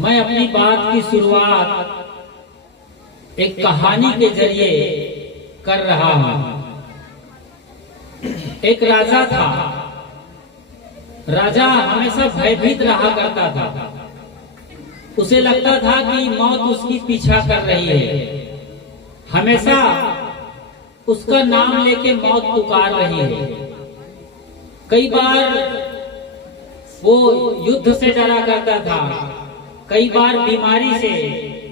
मैं अपनी बात की शुरुआत एक कहानी के जरिए कर रहा हूं। एक राजा था। राजा हमेशा भयभीत रहा करता था। उसे लगता था कि मौत उसकी पीछा कर रही है। हमेशा उसका नाम लेके मौत पुकार रही है। कई बार वो युद्ध से डरा करता था, कई बार बीमारी से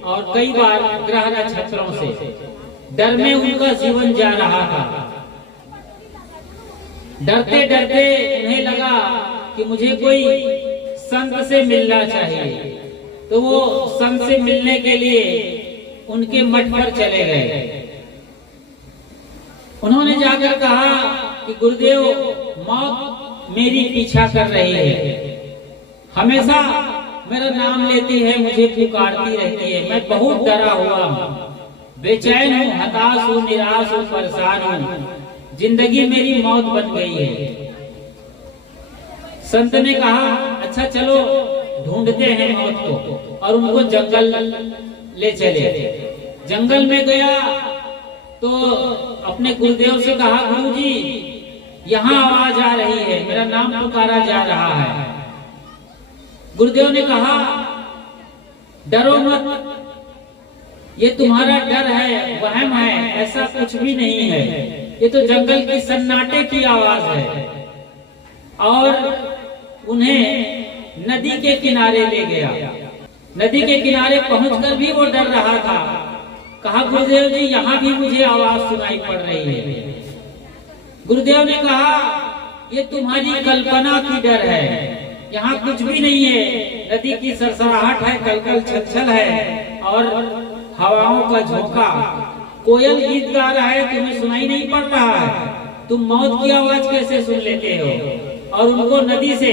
और कई बार ग्रह नक्षत्रों से। डर में उनका जीवन जा रहा था। डरते डरते उन्हें लगा कि मुझे कोई संत से मिलना चाहिए। तो वो संत से मिलने के लिए उनके मठ पर चले गए। उन्होंने जाकर कहा कि गुरुदेव, मौत मेरी पीछा कर रही है, हमेशा मेरा नाम लेती है, मुझे पुकारती रहती है। मैं बहुत डरा हुआ हूँ, बेचैन हूँ, हताश हूँ, निराश हूँ, परेशान हूँ। जिंदगी मेरी मौत बन गई है। संत ने कहा, अच्छा चलो ढूंढते हैं मौत को। और उनको जंगल ले चले। जंगल में गया तो अपने गुरुदेव से कहा, गुरुजी यहाँ आवाज आ रही है, मेरा नाम पुकारा जा रहा है। गुरुदेव ने कहा, डरो मत, ये तुम्हारा डर है, वहम है, ऐसा कुछ भी नहीं है। ये तो जंगल की सन्नाटे की आवाज है। और उन्हें नदी के किनारे ले गया। नदी के किनारे पहुंचकर भी वो डर रहा था। कहा, गुरुदेव जी यहाँ भी मुझे आवाज सुनाई पड़ रही है। गुरुदेव ने कहा, ये तुम्हारी कल्पना की डर है, यहाँ कुछ भी नहीं है। नदी की सरसराहट है, कलकल छलछल है और हवाओं का झोंका। कोयल गीत गा रहा है, तुम्हें सुनाई नहीं पड़ रहा है। तुम मौत की आवाज कैसे सुन लेते हो? और उनको नदी से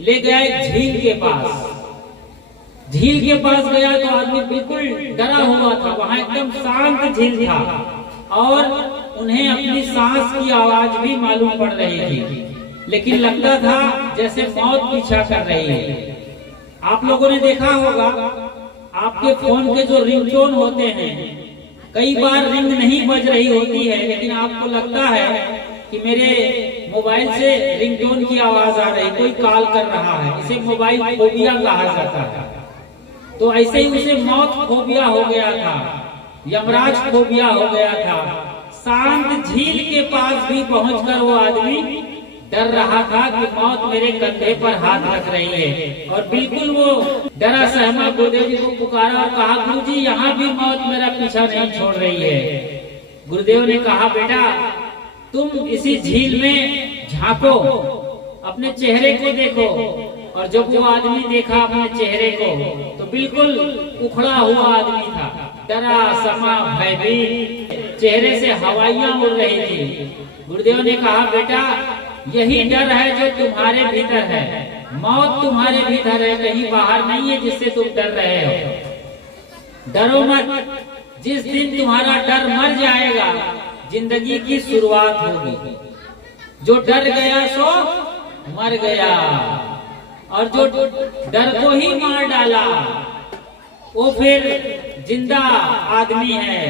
ले गया एक झील के पास। झील के पास गया तो आदमी बिल्कुल डरा हुआ था। वहां एकदम शांत झील था और उन्हें अपनी सांस की आवाज भी मालूम पड़ रही थी, लेकिन लगता था जैसे मौत पीछा कर रही है। आप लोगों ने देखा होगा, आपके फोन के जो रिंगटोन होते हैं, कई बार रिंग नहीं बज रही होती है, लेकिन आपको लगता है कि मेरे मोबाइल से रिंगटोन की आवाज आ रही, कोई कॉल कर रहा है। इसे मोबाइल फोबिया कहा जाता है। तो ऐसे ही उसे मौत फोबिया हो गया था, यमराज फोबिया हो गया था। शांत झील के पास भी पहुंचकर वो आदमी डर रहा था कि मौत मेरे कंधे पर हाथ रख रही है। और बिल्कुल वो डरा सहमा गुरुदेव जी को पुकारा और कहा, गुरुजी यहाँ भी मौत मेरा पीछा नहीं छोड़ रही है। गुरुदेव ने कहा, बेटा तुम इसी झील में झांको, अपने चेहरे को देखो। और जब वो आदमी देखा अपने चेहरे को तो बिल्कुल उखड़ा हुआ आदमी था, डरा समा भयभीत, चेहरे से हवाइयां उड़ रही थी। गुरुदेव ने कहा, बेटा यही डर है जो तुम्हारे भीतर है। मौत तुम्हारे भीतर है, कहीं बाहर नहीं है जिससे तुम डर रहे हो। डरो मत, जिस दिन तुम्हारा डर मर जाएगा जिंदगी की शुरुआत होगी। जो डर गया सो मर गया, और जो डर को ही मार डाला वो फिर जिंदा आदमी है।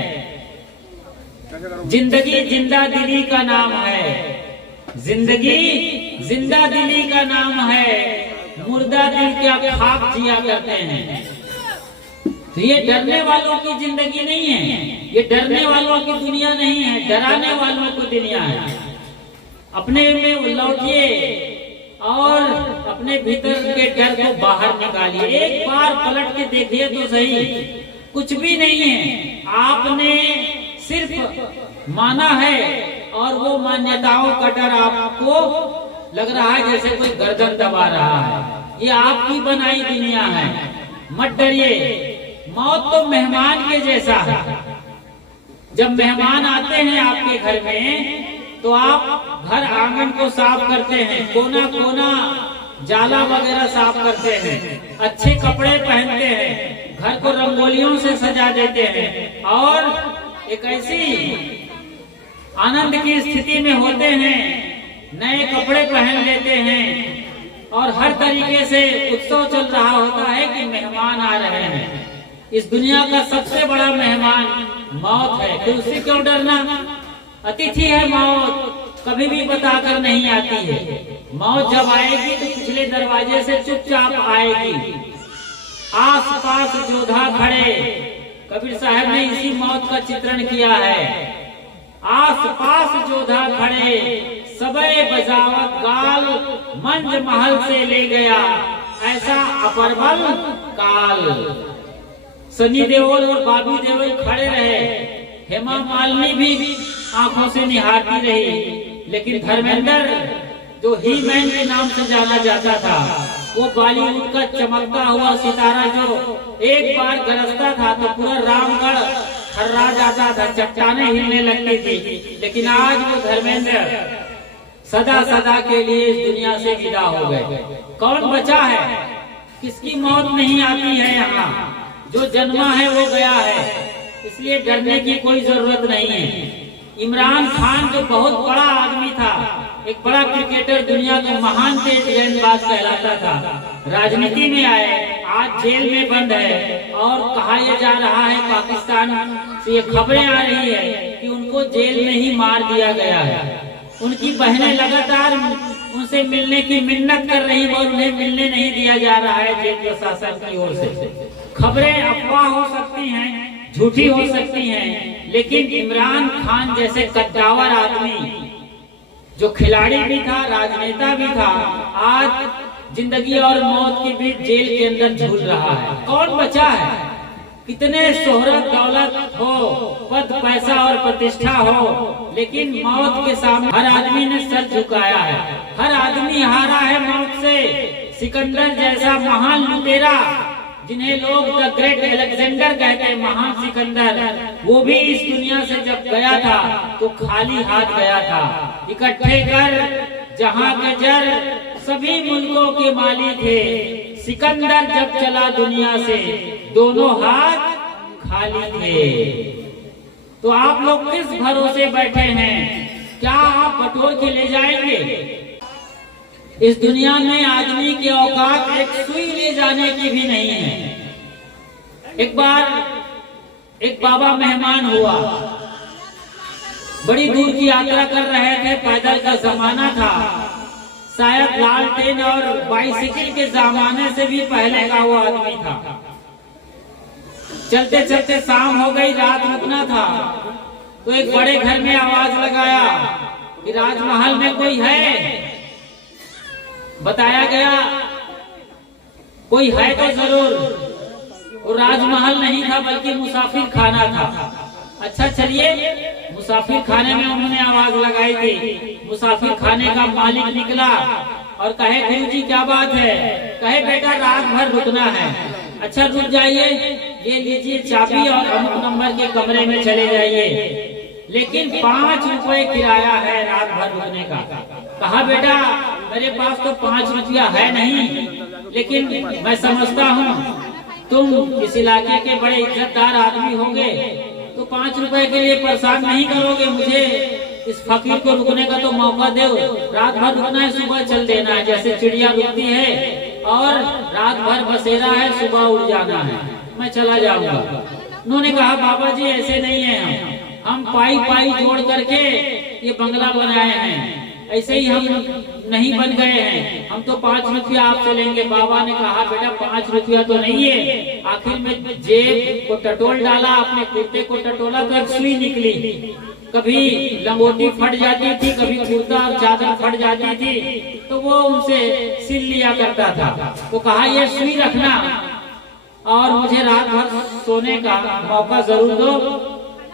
जिंदगी जिंदा दिली का नाम है, जिंदगी जिंदा दिली का नाम है। मुर्दा दिल क्या खाक जिया करते हैं। तो ये डरने वालों की जिंदगी नहीं है, ये डरने वालों की दुनिया नहीं है, डराने वालों की दुनिया है। अपने में लौटिए और अपने भीतर के डर को बाहर निकालिए। एक बार पलट के देखिए तो सही, कुछ भी नहीं है। आपने सिर्फ माना है और वो मान्यताओं का डर आपको लग रहा है जैसे कोई गर्दन दबा रहा है। ये आपकी बनाई दुनिया है। मत डरिए, मौत तो मेहमान के जैसा है। जब मेहमान आते हैं आपके घर में तो आप घर आंगन को साफ करते हैं, कोना कोना जाला वगैरह साफ करते हैं, अच्छे कपड़े पहनते हैं, घर को रंगोलियों से सजा देते हैं और एक ऐसी आनंद की स्थिति में होते हैं, नए कपड़े पहन लेते हैं और हर तरीके से उत्सव चल रहा होता है कि मेहमान आ रहे हैं। इस दुनिया का सबसे बड़ा मेहमान मौत है, तो उससे क्यों डरना? अतिथि है मौत, कभी भी बताकर नहीं आती है। मौत जब आएगी तो पिछले दरवाजे से चुपचाप आएगी। आस पास जोधा खड़े, कबीर साहब ने इसी मौत का चित्रण किया है। आस पास जोधा खड़े, सबे बजावत गाल, मंज महल से ले गया ऐसा अपरबल काल। सनी देओल और बॉबी देओल खड़े रहे, हेमा मालिनी भी आंखों से निहारती रही, लेकिन धर्मेंद्र जो ही मैन के नाम से जाना जाता था, वो बॉलीवुड का चमकता हुआ सितारा जो एक बार गरजता था तो पूरा रामगढ़ थर्रा जाता था, चट्टानें हिलने लगती थी। लेकिन आज वो धर्मेंद्र सदा सदा के लिए इस दुनिया से विदा हो गए। कौन बचा है? किसकी मौत नहीं आती है यहाँ? जो जन्मा है वो गया है, इसलिए डरने की कोई जरूरत नहीं है। इमरान खान जो बहुत बड़ा आदमी था, एक बड़ा क्रिकेटर, दुनिया का महान तेज गेंदबाज कहलाता था, राजनीति में आए, आज जेल में बंद है। और कहा यह जा रहा है, पाकिस्तान से ये खबरें आ रही है कि उनको जेल में ही मार दिया गया है। उनकी बहनें लगातार उनसे मिलने की मिन्नत कर रही और उन्हें मिलने नहीं दिया जा रहा है जेल प्रशासन की ओर से। खबरें अफवाह हो सकती हैं, झूठी हो सकती हैं, लेकिन इमरान खान जैसे कद्दावर आदमी जो खिलाड़ी भी था, राजनेता भी था, आज जिंदगी और मौत के बीच जेल के अंदर झूल रहा है। कौन बचा है? कितने शोहरत दौलत हो, पद पैसा और प्रतिष्ठा हो, लेकिन मौत के सामने हर आदमी ने सर झुकाया है, हर आदमी हारा है मौत से। सिकंदर जैसा महान लुटेरा, जिन्हें लोग द ग्रेट अलेक्जेंडर कहते हैं, महान सिकंदर, वो भी इस दुनिया से जब गया था तो खाली हाथ गया था। इकट्ठे कर जहां के जर, सभी मुल्कों के मालिक थे। सिकंदर जब चला दुनिया से, दोनों हाथ खाली थे। तो आप लोग किस भरोसे बैठे हैं? क्या आप बटोर के ले जाएंगे? इस दुनिया में आदमी की औकात एक सुई ले जाने की भी नहीं है। एक बार एक बाबा मेहमान हुआ, बड़ी दूर की यात्रा कर रहे थे, पैदल का जमाना था, शायद लालटेन और बाइसिकल के जमाने से भी पहले का वो आदमी था। चलते चलते शाम हो गई, रात रुकना था, तो एक बड़े घर में आवाज लगाया कि राजमहल में कोई है। बताया गया कोई है तो जरूर, वो राजमहल नहीं था बल्कि मुसाफिर खाना था। अच्छा चलिए, मुसाफिर खाने में उन्होंने आवाज लगाई थी। मुसाफिर खाने का मालिक निकला और कहे, गुरुजी क्या बात है? कहे, बेटा रात भर रुकना है। अच्छा रुक जाइए, ये लीजिए चाबी और अमुक नंबर के कमरे में चले जाइए, लेकिन 5 रुपए किराया है रात भर रुकने का। कहा, बेटा मेरे पास तो 5 रुपया है नहीं, लेकिन मैं समझता हूँ तुम इस इलाके के बड़े इज्जतदार आदमी होंगे, तो 5 रुपए के लिए परेशान नहीं करोगे मुझे? इस फकीर को रुकने का तो मौका दो, रात भर रुकना है, सुबह चल देना है, जैसे चिड़िया रुकती है और रात भर बसेरा है, सुबह उड़ जाना है, मैं चला जाऊंगा। उन्होंने कहा, बाबा जी ऐसे नहीं है, हम पाई पाई जोड़ करके ये बंगला बनाए हैं, ऐसे ही हम नहीं बन गए हैं, हम तो 5 रुपया आपसे लेंगे। बाबा ने कहा, बेटा 5 रुपया तो नहीं है। आखिर में जेब को टटोल डाला, अपने कुर्ते को टटोला तो एक सुई निकली। कभी लंगोटी फट जाती थी, कभी कुर्ता और चादर फट जाती थी, तो वो उनसे सिल लिया करता था। तो कहा, ये सुई रखना और मुझे रात भर सोने का मौका जरूर दो।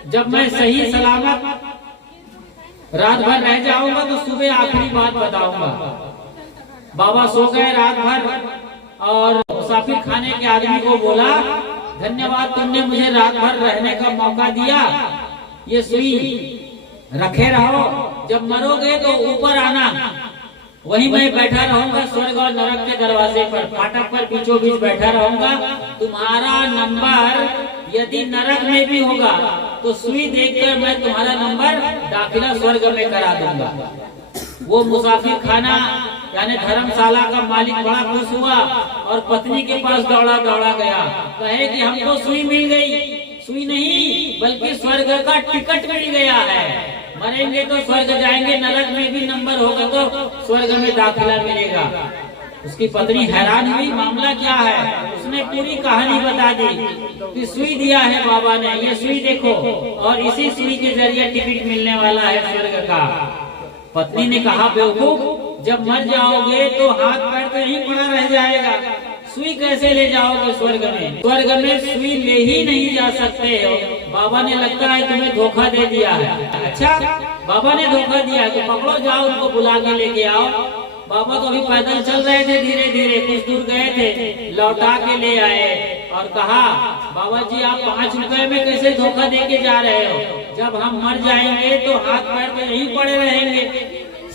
जब मैं सही सलामत रात भर रह जाऊंगा तो सुबह आखिरी बात बताऊंगा। बाबा सो गए रात भर और मुसाफिर खाने के आदमी को बोला, धन्यवाद तुमने मुझे रात भर रहने का मौका दिया, ये सुई रखे रहो, जब मरोगे तो ऊपर आना, वहीं मैं बैठा रहूंगा स्वर्ग और नरक के दरवाजे पर, फाटक पर बीचों बीच बैठा रहूंगा। तुम्हारा नंबर यदि नरक में भी होगा तो सुई देखकर मैं तुम्हारा नंबर दाखिला स्वर्ग में करा दूंगा। वो मुसाफिर खाना यानी धर्मशाला का मालिक बड़ा खुश हुआ और पत्नी के पास दौड़ा दौड़ा गया, कहे कि हमको सुई मिल गई। सुई नहीं बल्कि स्वर्ग का टिकट मिल गया है, मरेंगे तो स्वर्ग जाएंगे, नरक में भी नंबर होगा तो स्वर्ग में दाखिला मिलेगा। उसकी पत्नी हैरान हुई, मामला क्या है? उसने पूरी कहानी बता दी कि सुई दिया है बाबा ने, ये सुई देखो, और इसी सुई के जरिए टिकट मिलने वाला है स्वर्ग का। पत्नी ने कहा, बेवकूफ, जब मर जाओगे तो हाथ पैर तो यहीं पड़ा रह जाएगा, सुई कैसे ले जाओगे स्वर्ग में? स्वर्ग में सुई ले ही नहीं जा सकते हो। बाबा ने लगता है तुम्हें धोखा दे दिया है। अच्छा, बाबा ने धोखा दिया तो पकड़ो, जाओ उनको बुला के लेके आओ। बाबा तो अभी पैदल चल रहे थे, धीरे धीरे कुछ दूर गए थे, लौटा के ले आए और कहा, बाबा जी आप 5 रुपए में कैसे धोखा दे के जा रहे हो? जब हम मर जाएंगे तो हाथ पैर तो यहीं पड़े रहेंगे,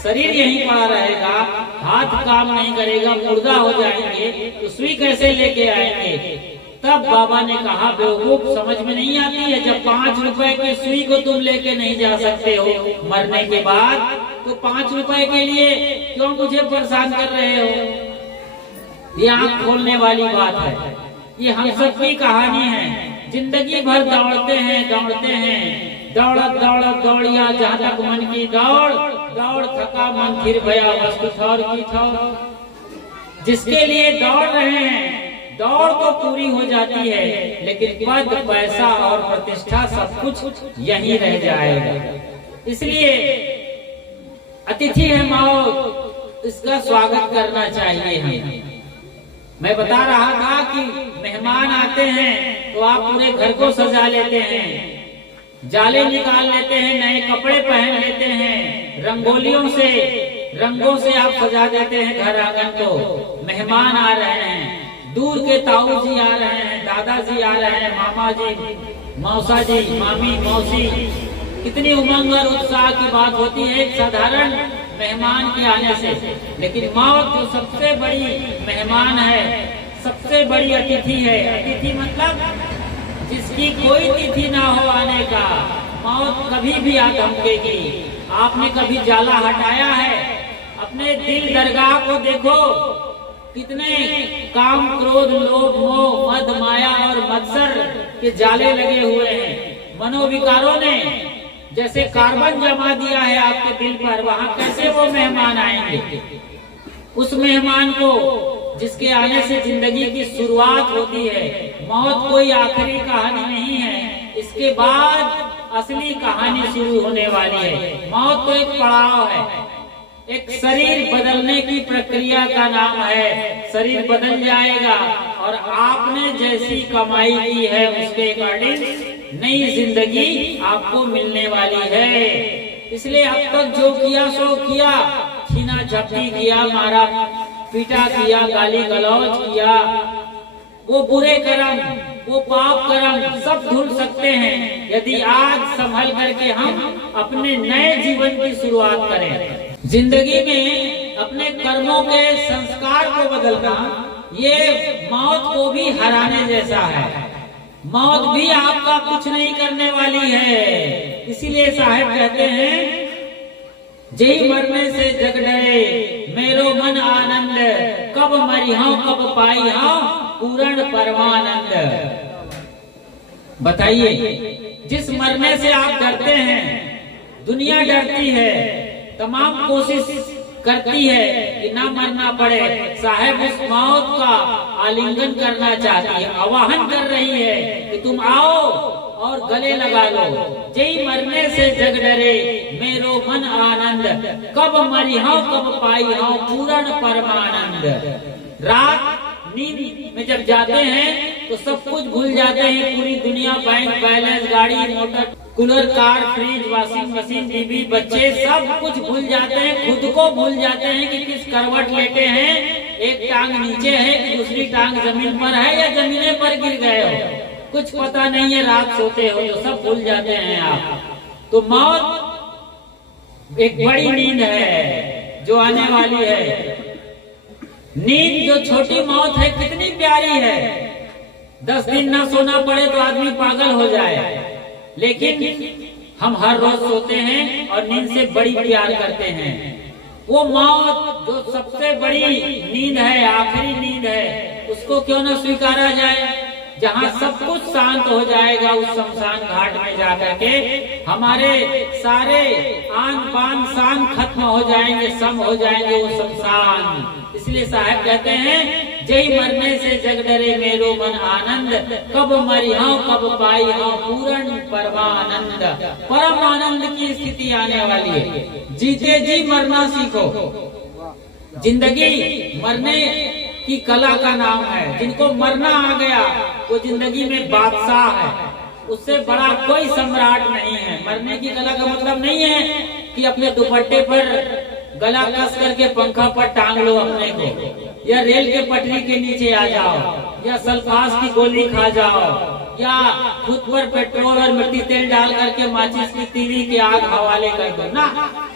शरीर यहीं पड़ा रहेगा, हाथ काम नहीं करेगा, मुर्दा हो जाएंगे, तो सुई कैसे लेके आएंगे? तब बाबा ने कहा, बेवकूफ, समझ में नहीं आती है, जब 5 रुपए की सुई को तुम लेके नहीं जा सकते हो मरने के बाद, तो 5 रुपए के लिए क्यों मुझे परेशान कर रहे हो? ये आंख खोलने वाली बात है। ये हम सब की कहानी है। जिंदगी भर दौड़ते हैं, दौड़त दौड़त दौड़िया जहाँ तक मन की दौड़, दौड़ थका मन फिर भया वस्तु ठौर की ठौर। जिसके लिए दौड़ रहे हैं, दौड़ तो पूरी हो जाती है, लेकिन पद, पैसा और प्रतिष्ठा सब कुछ यहीं रह जाएगा। इसलिए अतिथि है मौत, इसका स्वागत करना चाहिए हमें। मैं बता रहा था कि मेहमान आते हैं तो आप पूरे घर को सजा लेते हैं, जाले निकाल लेते हैं, नए कपड़े पहन लेते हैं, रंगों से आप सजा देते हैं घर आंगन को। मेहमान आ रहे हैं, दूर के ताऊ जी आ रहे हैं, दादाजी आ रहे हैं, मामा जी, मौसा जी, मामी, मौसी, कितनी उमंग और उत्साह की बात होती है एक साधारण मेहमान के आने से। लेकिन मौत जो सबसे बड़ी मेहमान है, सबसे बड़ी अतिथि है। अतिथि मतलब जिसकी कोई तिथि ना हो आने का, मौत कभी भी आ धमकेगी। आपने कभी जाला हटाया है? अपने दिल दरगाह को देखो, कितने काम, क्रोध, लोभ, मोह, मद, माया और मत्सर के जाले लगे हुए हैं। मनोविकारों ने जैसे कार्बन जमा दिया है आपके दिल पर, वहाँ कैसे वो मेहमान आएंगे? उस मेहमान को जिसके आने से जिंदगी की शुरुआत होती है। मौत कोई आखिरी कहानी नहीं है, इसके बाद असली कहानी शुरू होने वाली है। मौत तो एक पड़ाव है, एक शरीर बदलने की प्रक्रिया का नाम है। शरीर बदल जाएगा और आपने जैसी कमाई की है उसके अकॉर्डिंग नई जिंदगी आपको मिलने वाली है। इसलिए अब तक जो किया सो किया, छीना झपटी किया, मारा पीटा किया, गाली गलौज किया, वो बुरे कर्म, वो पाप कर्म सब धुल सकते हैं यदि आज संभल करके हम अपने नए जीवन की शुरुआत करें। जिंदगी में अपने कर्मों के संस्कार को बदलना, ये मौत को भी हराने जैसा है। मौत भी आपका कुछ नहीं करने वाली है। इसीलिए साहब कहते हैं, जय मरने से जग डरे मेरो मन आनंद, कब मरी हूं कब पाई हूं पूर्ण परमानंद। बताइए, जिस मरने से आप डरते हैं, दुनिया डरती है, तमाम कोशिश करती है कि ना मरना पड़े। साहब उस मौत का आलिंगन करना चाहती है, आवाहन कर रही है कि तुम आओ और गले लगा लो। जय मरने से जग डरे मेरो मन आनंद, कब मरी हूं कब पाई हूं पूर्ण परमानंद। रात नींद में जब जाते हैं तो सब कुछ भूल जाते हैं, पूरी दुनिया, बैंक बैलेंस, गाड़ी, motor, cooler, car, fridge, washing machine, बीवी, बच्चे, सब कुछ भूल जाते हैं। खुद को भूल जाते हैं कि किस करवट लेटे हैं, एक टांग नीचे है कि दूसरी टांग जमीन पर है या जमीने पर गिर गए हो, कुछ पता नहीं है। रात सोते हो तो सब भूल जाते हैं आप। तो मौत एक बड़ी नींद है जो आने वाली है। नींद जो छोटी मौत है कितनी प्यारी है। 10 दिन ना सोना पड़े तो आदमी पागल हो जाए, लेकिन हम हर रोज सोते हैं और नींद से बड़ी प्यार करते हैं। वो मौत जो सबसे बड़ी नींद है, आखिरी नींद है, उसको क्यों न स्वीकारा जाए, जहाँ सब कुछ शांत हो जाएगा। उस शमशान घाट में जाकर के हमारे सारे आन पान शान खत्म हो जाएंगे, सम हो जाएंगे वो शमशान। इसलिए साहब कहते हैं, जय मरने से जग डरे मेरो मन आनंद, कब मरी हूं कब पाई हूं पूर्ण परमानंद। परम आनंद की स्थिति आने वाली है। जीते जी मरना सीखो। जिंदगी मरने की कला का नाम है। जिनको मरना आ गया वो जिंदगी में बादशाह है, उससे बड़ा कोई सम्राट नहीं है। मरने की कला का मतलब नहीं है कि अपने दुपट्टे पर गला कस करके पंखा पर टांग लो अपने को, या रेल के पटरी के नीचे आ जाओ, या सल्फास की गोली खा जाओ, या खुद पर पेट्रोल और मिट्टी तेल डाल करके माचिस की तीली की आग हवाले कर दो ना।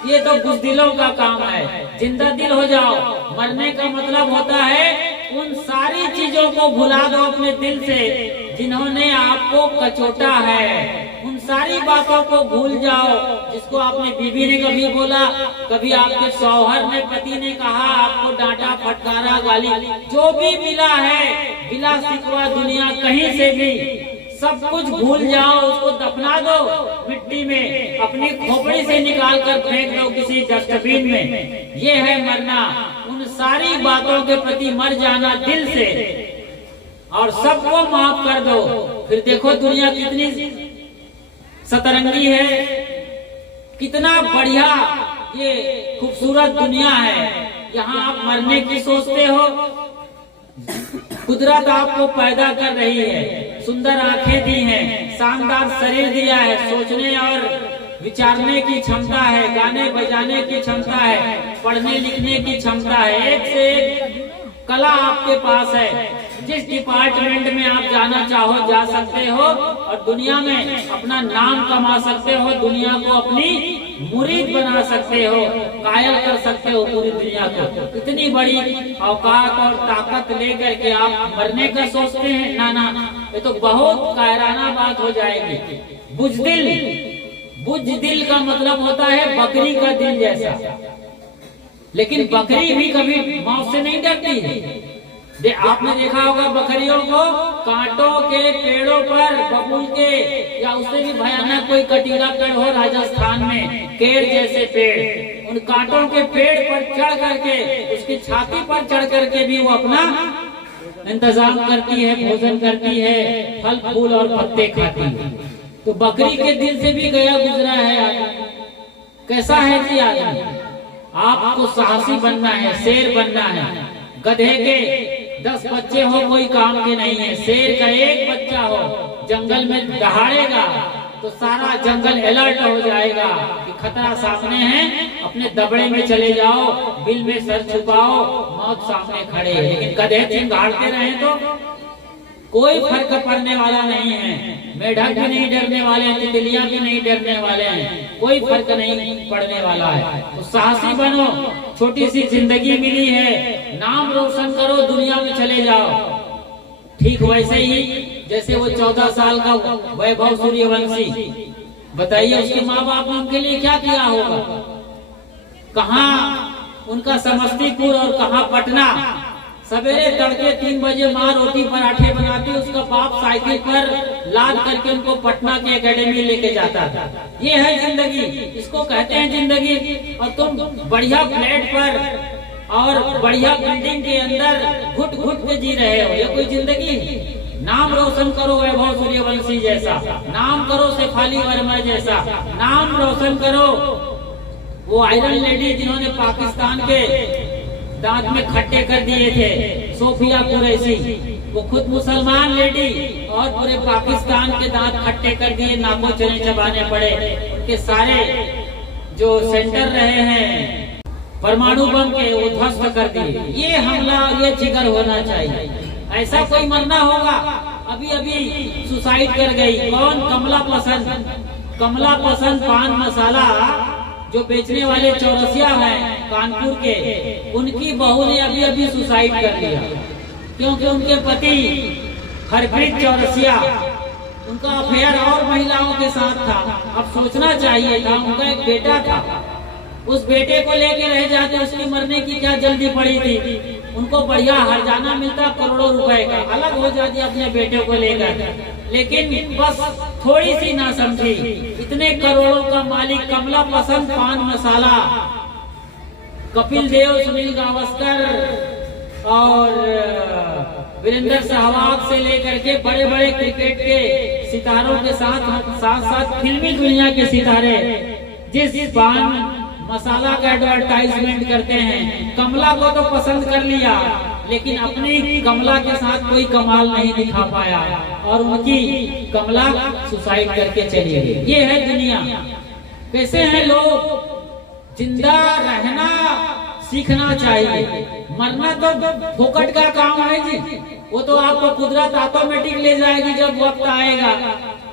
ये तो बुज़दिलों का काम है। जिंदा दिल हो जाओ। मरने का मतलब होता है उन सारी चीजों को भुला दो अपने दिल से जिन्होंने आपको कचोटा है। उन सारी बातों को भूल जाओ जिसको आपने बीवी ने कभी बोला, कभी आपके शौहर ने, पति ने कहा, आपको डांटा, फटकारा, गाली, जो भी मिला है बिला शिकवा दुनिया कहीं से भी, सब कुछ भूल जाओ। उसको दफना दो मिट्टी में, अपनी खोपड़ी से निकाल कर फेंक दो किसी डस्टबिन में। ये है मरना। उन सारी बातों के प्रति मर जाना दिल से और सबको माफ कर दो। फिर देखो दुनिया कितनी सतरंगी है, कितना बढ़िया ये खूबसूरत दुनिया है। यहाँ आप मरने की सोचते हो, कुदरत आपको पैदा कर रही है, सुंदर आंखें दी हैं, शानदार शरीर दिया है, सोचने और विचारने की क्षमता है, गाने बजाने की क्षमता है, पढ़ने लिखने की क्षमता है, एक से एक कला आपके पास है। जिस डिपार्टमेंट में आप जाना चाहो जा सकते हो और दुनिया में अपना नाम कमा सकते हो, दुनिया को अपनी मुरीद बना सकते हो, कायल कर सकते हो पूरी दुनिया को। इतनी बड़ी औकात और ताकत लेकर के आप मरने का सोचते हैं? ना ना, ये तो बहुत कायराना बात हो जाएगी। बुज़दिल का मतलब होता है बकरी का दिल जैसा। लेकिन बकरी भी कभी मौत से नहीं डरती है। आपने देखा होगा बकरियों को कांटों के पेड़ों पर, बबूल के या उससे भी भयानक कोई कटीला पेड़ हो राजस्थान में, केर जैसे पेड़, उन कांटों के पेड़ पर चढ़ करके, उसकी छाती पर चढ़ करके भी वो अपना इंतजाम करती है, भोजन करती है, फल फूल और पत्ते खाती है। तो बकरी के दिल से भी गया गुजरा है आदमी। कैसा है जी आदमी? आपको साहसी बनना है, शेर बनना है। गधे के 10 बच्चे हो कोई काम के नहीं है, शेर का एक बच्चा हो जंगल में दहाड़ेगा तो सारा जंगल अलर्ट हो जाएगा कि खतरा सामने है, अपने दबड़े में चले जाओ, बिल में सर छुपाओ, मौत सामने खड़े है। लेकिन गधे चिंगाड़ते रहे तो कोई फर्क पड़ने वाला नहीं है। मेढक भी नहीं डरने वाले हैं, तितलियां भी नहीं डरने वाले हैं, कोई फर्क नहीं पड़ने वाला है। तो साहसी बनो, छोटी सी जिंदगी मिली है, नाम रोशन करो, दुनिया में चले जाओ। ठीक वैसे ही जैसे वो 14 साल का वैभव सूर्यवंशी, बताइए उसके माँ बाप ने उनके लिए क्या किया होगा? कहाँ उनका समस्तीपुर और कहाँ पटना। सवेरे तड़के 3 बजे माँ रोटी पराठे बनाती, उसका बाप साइकिल पर लाद करके उनको पटना की एकेडमी लेके जाता था। ये है जिंदगी, इसको कहते हैं जिंदगी। और तुम बढ़िया फ्लैट पर और बढ़िया बिल्डिंग के अंदर घुट घुट के जी रहे हो, ये कोई जिंदगी? नाम रोशन करो वैभव सूर्यवंशी जैसा, नाम करो शेफाली वर्मा जैसा, नाम रोशन करो वो आयरन लेडी जिन्होंने पाकिस्तान के दांत में खट्टे कर दिए थे, सोफिया कुरैशी। वो खुद मुसलमान लेडी और पूरे पाकिस्तान के दांत खट्टे कर दिए, नाकों चने चबाने पड़े। उनके सारे जो सेंटर रहे हैं परमाणु बम के, वो ध्वस्त कर दिए। ये हमला, ये जिगर होना चाहिए। ऐसा कोई मरना होगा। अभी अभी सुसाइड कर गई कौन? कमला पसंद पान मसाला जो बेचने वाले चौरसिया हैं कानपुर के, उनकी बहू ने अभी अभी सुसाइड कर लिया, क्योंकि उनके पति हरप्रीत चौरसिया, उनका अफेयर और महिलाओं के साथ था। अब सोचना चाहिए था, उनका एक बेटा था, उस बेटे को लेके रह जाते, उसकी मरने की क्या जल्दी पड़ी थी, उनको बढ़िया हरजाना मिलता करोड़ों रुपए का, अलग हो जाती अपने बेटे को लेकर। लेकिन बस थोड़ी सी ना समझी, इतने करोड़ों का मालिक, कमला पसंद पान मसाला, कपिल देव, सुनील गावस्कर और वीरेंद्र सहवाग से लेकर के बड़े बड़े क्रिकेट के सितारों के साथ साथ फिल्मी दुनिया के सितारे जिस पान मसाला का एडवर्टाइजमेंट करते हैं, कमला को तो पसंद कर लिया, लेकिन अपनी कमला के साथ कोई कमाल नहीं दिखा पाया और उनकी कमला सुसाइड करके चली गई। ये है दुनिया। कैसे हैं लोग? जिंदा रहना सीखना चाहिए, मरना तो फोकट का काम है जी, वो तो आपको कुदरत ऑटोमेटिक ले जाएगी जब वक्त आएगा।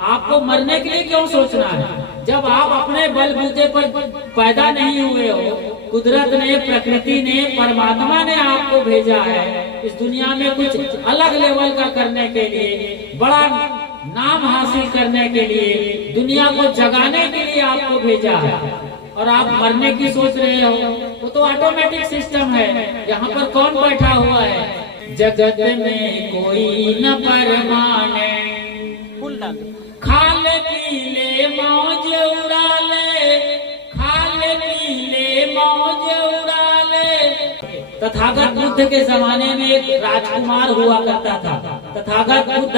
आपको मरने के लिए क्यों सोचना है? जब आप अपने बलबूते पर पैदा नहीं हुए हो, कुदरत ने, प्रकृति ने, परमात्मा ने आपको भेजा है इस दुनिया में कुछ अलग लेवल का करने के लिए, बड़ा नाम हासिल करने के लिए, दुनिया को जगाने के लिए आपको भेजा है। और आप मरने की सोच रहे हो, वो तो ऑटोमेटिक सिस्टम है। यहाँ पर कौन बैठा हुआ है? जगत में कोई न परमाने, खाले पीले मौज उड़ा ले, खाले पीले मौज उड़ा ले। तथागत बुद्ध के जमाने में एक राजकुमार हुआ करता था। तथागत बुद्ध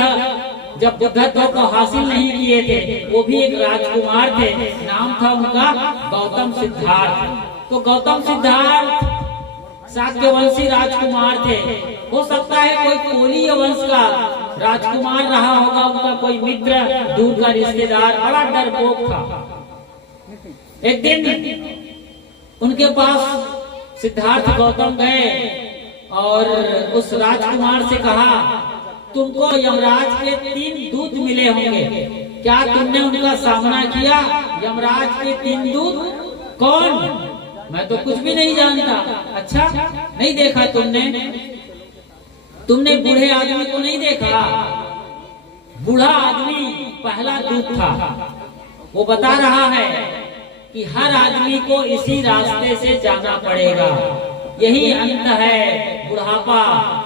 जब बुद्धत्व को हासिल नहीं किए थे, वो भी एक राजकुमार थे, नाम था उनका गौतम सिद्धार्थ। तो गौतम सिद्धार्थ शाक्यवंशी राजकुमार थे। हो सकता है कोई कोलीय वंश का राजकुमार रहा होगा, उनका कोई मित्र, दूर का रिश्तेदार, बड़ा डरपोक था। एक दिन उनके पास सिद्धार्थ गौतम गए और उस राजकुमार से कहा, तुमको यमराज के 3 दूत मिले होंगे, क्या तुमने उनका सामना किया? यमराज के 3 दूत कौन? मैं तो कुछ भी नहीं जानता। अच्छा, नहीं देखा तुमने? तुमने बूढ़े आदमी को नहीं देखा? बूढ़ा आदमी पहला दूत था। वो बता रहा है कि हर आदमी को इसी रास्ते से जाना पड़ेगा, यही अंत है, बुढ़ापा।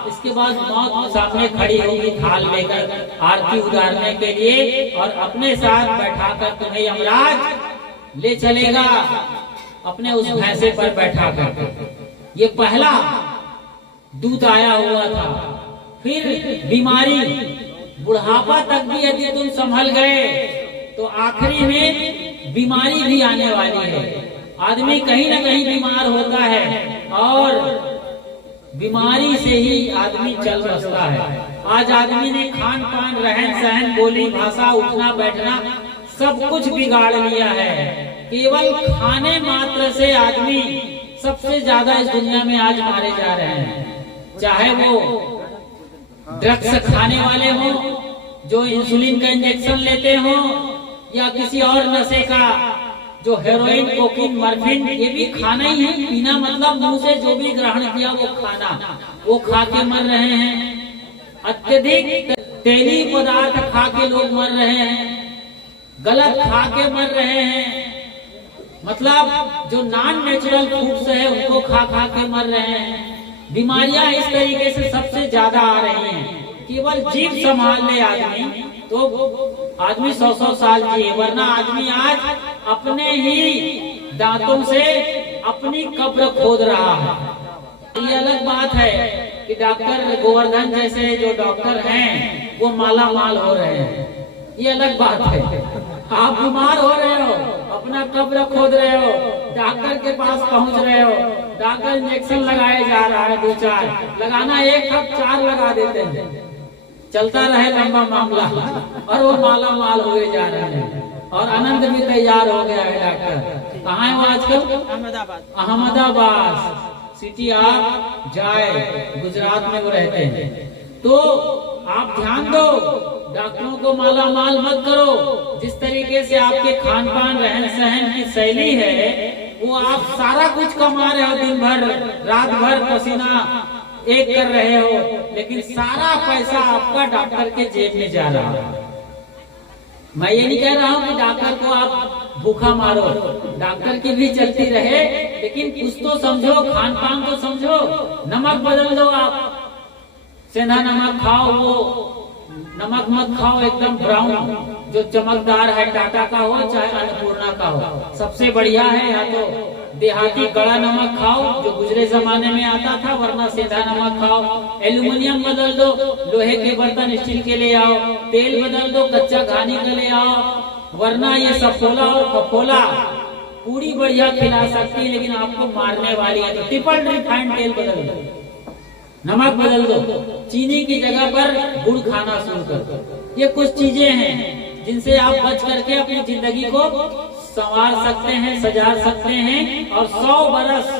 इसके बाद मौत सामने खड़ी होगी थाल लेकर आरती उतारने के लिए, और अपने साथ बैठाकर तुम्हें यमराज ले चलेगा अपने उस भैंसे पर बैठाकर। ये पहला दूत आया हुआ था। फिर बीमारी, बुढ़ापा तक भी यदि तुम संभल गए तो आखिरी में बीमारी भी आने वाली है। आदमी कहीं ना कहीं बीमार होता है और बीमारी से ही आदमी चल बसता है। आज आदमी ने खान पान, रहन सहन, बोली भाषा, उठना बैठना सब कुछ बिगाड़ लिया है। केवल खाने मात्र से आदमी सबसे ज्यादा इस दुनिया में आज मारे जा रहे हैं। चाहे वो ड्रग्स खाने वाले हो, जो इंसुलिन का इंजेक्शन लेते हो, या किसी और नशे का, जो हेरोइन, कोकीन, मॉर्फिन, ये भी खाना ही है। पीना मतलब मुंह से जो भी ग्रहण किया वो खाना, वो खा के मर रहे हैं। अत्यधिक तेली पदार्थ खा के लोग मर रहे हैं, गलत खा के मर रहे हैं। मतलब जो नॉन नेचुरल फूड्स है उनको खा खा के मर रहे हैं। बीमारियां इस तरीके से सबसे ज्यादा आ रही हैं। केवल जीभ संभाल ले आदमी तो आदमी 100-100 साल जिए, वरना आदमी आज अपने ही दांतों से अपनी कब्र खोद रहा है। ये अलग बात है कि डॉक्टर गोवर्धन जैसे जो डॉक्टर हैं वो माला माल हो रहे हैं, ये अलग बात है। आप बीमार हो रहे हो, अपना कब्र खोद रहे हो, डॉक्टर के पास पहुंच रहे हो, डॉक्टर इंजेक्शन लगाए जा रहा है, 2-4 लगाना, 1 कब 4 लगा देते हैं। चलता रहे लंबा मामला और वो माला माल हुए जा रहे हैं और आनंद भी तैयार हो गया है। डॉक्टर कहाँ है वो आजकल? अहमदाबाद सिटी आप जाए, गुजरात में वो रहते हैं। तो आप ध्यान दो, डॉक्टरों को माला माल मत करो। जिस तरीके से आपके खान पान, रहन सहन की शैली है, वो आप सारा कुछ कमा रहे हो, दिन भर रात भर पसीना एक कर रहे हो, लेकिन सारा पैसा आपका डॉक्टर के जेब में जा रहा है। मैं ये नहीं कह रहा हूँ कि डॉक्टर को आप भूखा मारो, डॉक्टर की भी चलती रहे, लेकिन कुछ तो समझो, खान पान तो समझो। नमक बदल दो, आप सेंधा नमक खाओ, वो नमक मत खाओ एकदम ब्राउन जो चमकदार है, टाटा का हो चाहे अन्नपूर्णा का हो, सबसे बढ़िया है। या तो देहाती कड़ा नमक खाओ जो गुजरे जमाने में आता था, वरना सीधा नमक खाओ। एल्यूमिनियम बदल दो, लोहे के बर्तन स्टील के ले आओ। तेल बदल दो, कच्चा घानी का ले आओ, वरना ये सफोला और फफोला पूरी बढ़िया खिला सकती है, लेकिन आपको मारने वाली है। तो ट्रिपल रिफाइंड तेल बदल दो, नमक बदल दो, चीनी की जगह पर गुड़ खाना शुरू कर दो। ये कुछ चीजें हैं जिनसे आप बच करके अपनी जिंदगी को संवार सकते हैं, सजा सकते हैं। और 100 बरस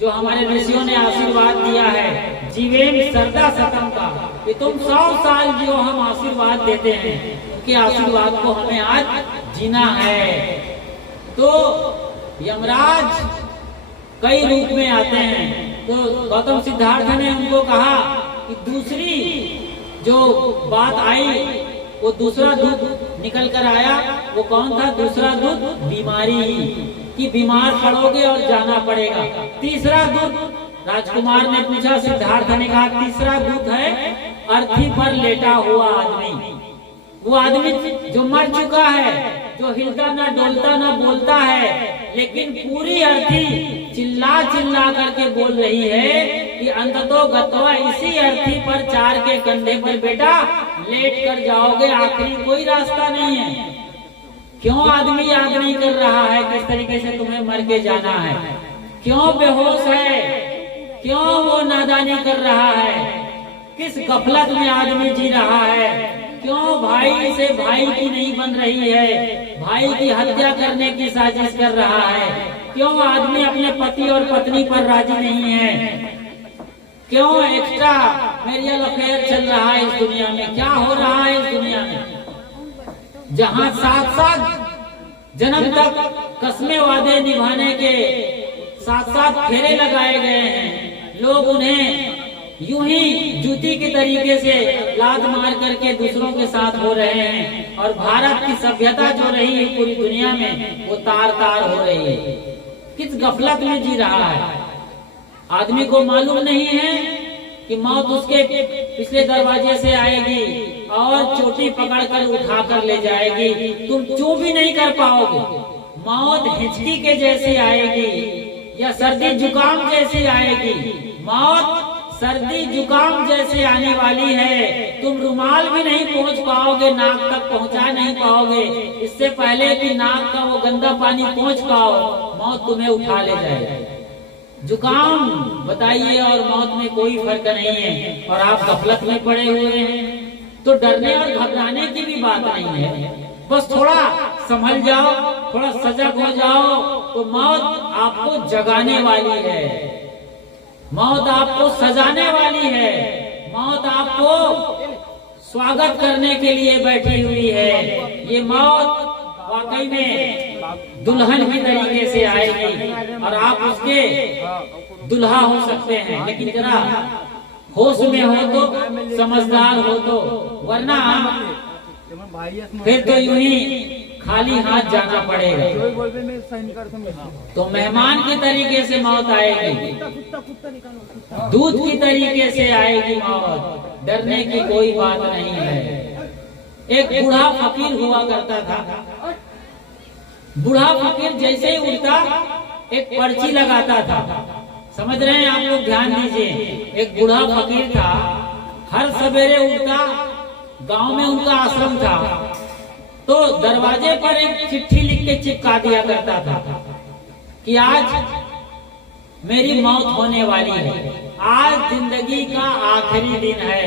जो हमारे ऋषियों ने आशीर्वाद दिया है, जीवेम सरदा सतम का, कि तुम 100 साल जो हम आशीर्वाद देते हैं, उनके आशीर्वाद को हमें आज जीना है। तो यमराज कई रूप में आते हैं। तो गौतम सिद्धार्थ ने उनको कहा कि दूसरी जो बात आई, वो दूसरा दूत निकल कर आया। वो कौन था दूसरा दूत? बीमारी, कि बीमार पड़ोगे और जाना पड़ेगा। तीसरा दूत राजकुमार ने पूछा, सिद्धार्थ ने कहा तीसरा दूत है अर्थी पर लेटा हुआ आदमी। वो आदमी जो मर चुका है, जो हिलता ना डोलता ना बोलता है, लेकिन पूरी अर्थी चिल्ला चिल्ला करके बोल रही है कि अंततो गत्वा इसी अर्थी पर चार के कंधे पर बेटा लेट कर जाओगे, आखिरी कोई रास्ता नहीं है। क्यों आदमी याद नहीं कर रहा है किस तरीके से तुम्हें मर के जाना है? क्यों बेहोश है? क्यों वो नादानी कर रहा है? किस गफलत में आदमी जी रहा है? क्यों भाई से भाई की नहीं बन रही है, भाई की हत्या करने की साजिश कर रहा है? क्यों आदमी अपने पति और पत्नी पर राजी नहीं है? क्यों एक्स्ट्रा मैरियल अफेयर चल रहा है इस दुनिया में? क्या हो रहा है इस दुनिया में, जहाँ 7-7 जन्म तक कस्में वादे निभाने के 7-7 फेरे लगाए गए हैं, लोग उन्हें यूं ही जूती के तरीके से लात मार करके दूसरों के साथ हो रहे हैं। और भारत की सभ्यता जो रही है पूरी दुनिया में, वो तार तार हो रही है। किस गफलत में जी रहा है आदमी को मालूम नहीं है कि मौत उसके पिछले दरवाजे से आएगी और चोटी पकड़कर उठा कर ले जाएगी। तुम चू भी नहीं कर पाओगे। मौत हिचकी के जैसी आएगी या सर्दी जुकाम जैसी आएगी। मौत सर्दी जुकाम जैसे आने वाली है। तुम रुमाल भी नहीं पहुंच पाओगे, नाक तक पहुंचा नहीं पाओगे। इससे पहले कि नाक का वो गंदा पानी पहुंच पाओ, मौत तुम्हें उठा ले जाएगी। जुकाम बताइए और मौत में कोई फर्क नहीं है, और आप गफलत में पड़े हुए हैं। तो डरने और घबराने की भी बात नहीं है, बस थोड़ा संभल जाओ, थोड़ा सजग हो जाओ, तो मौत आपको जगाने वाली है, मौत आपको सजाने वाली है, मौत आपको स्वागत करने के लिए बैठी हुई है। ये मौत वाकई में दुल्हन की तरीके से आएगी और आप उसके दुल्हा हो सकते हैं, लेकिन जरा होश में हो तो, समझदार हो तो, वरना फिर तो यूं ही खाली हाथ जाना पड़ेगा। तो मेहमान के तरीके से मौत आएगी, दूध की तरीके से आएगी मौत, डरने की कोई बात नहीं है। एक बूढ़ा फकीर हुआ करता था। बूढ़ा फकीर जैसे ही उठता एक पर्ची लगाता था। समझ रहे हैं आप लोग, ध्यान दीजिए। एक बूढ़ा फकीर था, हर सवेरे उठता, गांव में उनका आश्रम था, तो दरवाजे पर एक चिट्ठी लिख के चिपका दिया करता था कि आज मेरी मौत होने वाली है, आज जिंदगी का आखिरी दिन है।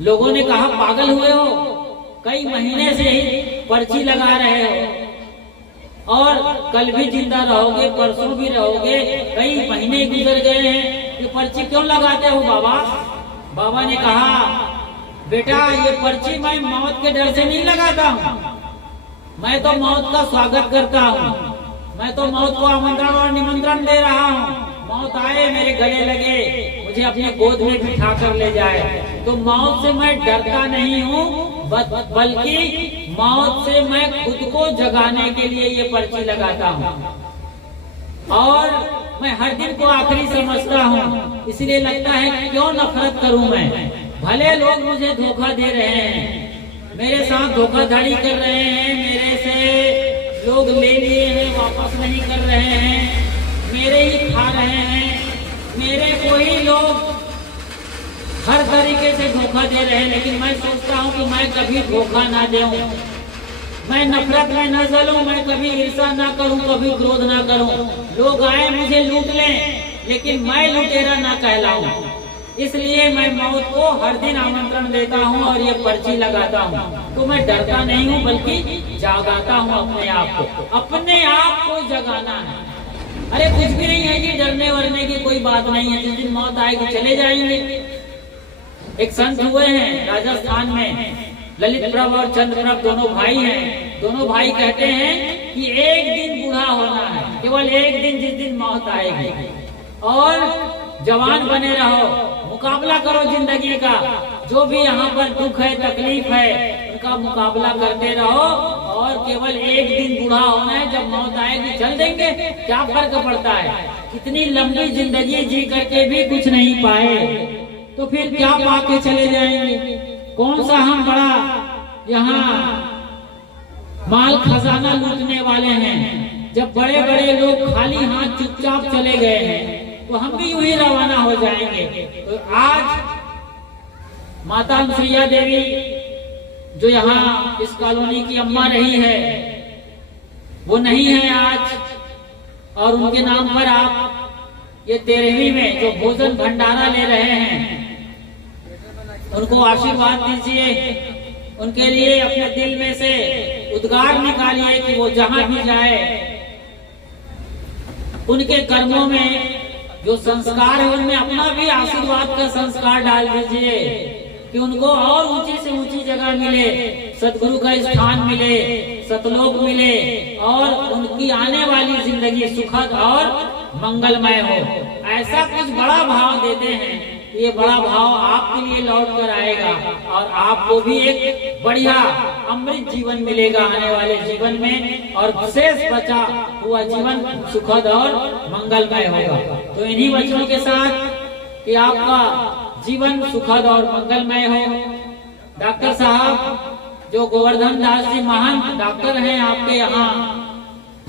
लोगों ने कहा पागल हुए हो, कई महीने से ही पर्ची लगा रहे हो और कल भी जिंदा रहोगे, परसों भी रहोगे, कई महीने गुजर गए हैं, ये पर्ची क्यों लगाते हो बाबा? बाबा ने कहा बेटा ये पर्ची मैं मौत के डर से नहीं लगाता हूँ, मैं तो मौत का स्वागत करता हूँ, मैं तो मौत को आमंत्रण और निमंत्रण दे रहा हूँ। मौत आए मेरे गले लगे, मुझे अपने गोद में बिठा कर ले जाए। तो मौत से मैं डरता नहीं हूँ, बल्कि मौत से मैं खुद को जगाने के लिए ये पर्ची लगाता हूँ। और मैं हर दिन को आखिरी समझता हूँ, इसलिए लगता है कि क्यों नफरत करूँ मैं। भले लोग मुझे धोखा दे रहे हैं, मेरे साथ धोखाधड़ी कर रहे हैं, मेरे से लोग ले लिए हैं, वापस नहीं कर रहे हैं, मेरे ही खा रहे हैं, मेरे को ही लोग हर तरीके से धोखा दे रहे हैं। लेकिन मैं सोचता हूँ कि मैं कभी धोखा ना दूं, मैं नफरत में न जलूं, मैं कभी ईर्ष्या ना करूं, कभी क्रोध ना करूं। लोग आए मुझे लूट लें, लेकिन मैं लुटेरा ना कहलाऊं। इसलिए मैं मौत को हर दिन आमंत्रण देता हूं और ये पर्ची लगाता हूं। तो मैं डरता नहीं हूं, बल्कि जागाता हूं अपने आप को। अपने आप को जगाना है। अरे कुछ भी नहीं है कि डरने वरने की कोई बात नहीं है। जिस दिन मौत आएगी चले जाएंगे। एक संत हुए हैं राजस्थान में, ललित प्रभ और चंद्र प्रभ दोनों भाई हैं। दोनों भाई कहते हैं कि एक दिन बूढ़ा होना है, केवल एक दिन, जिस दिन मौत आएगी। और जवान बने रहो, मुकाबला करो जिंदगी का। जो भी यहाँ पर दुख है, तकलीफ है, उनका मुकाबला करते रहो। और केवल एक दिन बूढ़ा होना है, जब मौत आएगी चल देंगे। क्या फर्क पड़ता है? कितनी लंबी जिंदगी जी करके भी कुछ नहीं पाए, तो फिर क्या पाके चले जाएंगे? कौन सा हम बड़ा यहाँ माल खजाना लूटने वाले हैं? जब बड़े बड़े लोग खाली हाथ चुपचाप चले गए हैं, तो हम भी यूं ही रवाना हो जाएंगे। तो आज माता अनुसुईया देवी जो यहाँ इस कॉलोनी की अम्मा रही है, वो नहीं है आज। और उनके नाम पर आप ये 13वीं में जो भोजन भंडारा ले रहे हैं, उनको आशीर्वाद दीजिए। उनके लिए अपने दिल में से उद्गार निकालिए कि वो जहां भी जाए, उनके कर्मों में जो संस्कार है उनमें अपना भी आशीर्वाद का संस्कार डाल दीजिए कि उनको और ऊंची से ऊंची जगह मिले, सदगुरु का स्थान मिले, सतलोक मिले, और उनकी आने वाली जिंदगी सुखद और मंगलमय हो। ऐसा कुछ बड़ा भाव देते हैं, ये बड़ा भाव आपके लिए लौट कर आएगा और आपको भी एक बढ़िया अमृत जीवन मिलेगा आने वाले जीवन में, और शेष बचा हुआ जीवन सुखद और मंगलमय होगा। तो इन्हीं वचनों के साथ कि आपका जीवन सुखद और मंगलमय हो। डॉक्टर साहब जो गोवर्धन दास जी महान डॉक्टर हैं आपके यहाँ,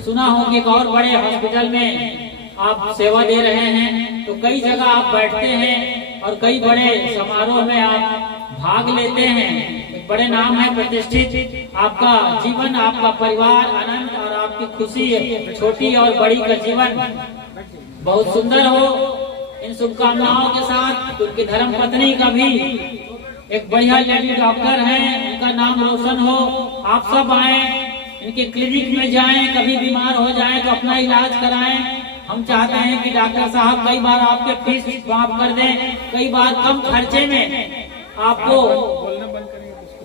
सुना हो कि एक और बड़े हॉस्पिटल में आप सेवा दे रहे हैं। तो कई जगह आप बैठते हैं और कई बड़े समारोह में आप भाग लेते हैं। बड़े नाम है प्रतिष्ठित। आपका जीवन, आपका परिवार अनंत और आपकी खुशी छोटी और बड़ी का जीवन बहुत सुंदर हो। इन शुभकामनाओं के साथ उनकी धर्म पत्नी का भी एक बढ़िया लेडी डॉक्टर है, उनका नाम रोशन हो। आप सब आए, इनके क्लिनिक में जाएं, कभी बीमार हो जाएं तो अपना इलाज कराएं। हम चाहते हैं कि डॉक्टर साहब कई बार आपके फीस माफ कर दें, कई बार कम खर्चे में आपको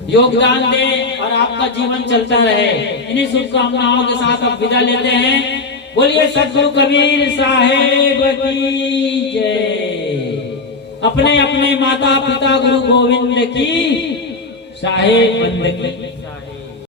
योगदान दें और आपका जीवन चलता रहे। इन्हीं शुभकामनाओं के साथ अब विदा लेते हैं। बोलिए सतगुरु कबीर साहेब की जय। अपने अपने माता पिता गुरु गोविंद की साहेब बंद की।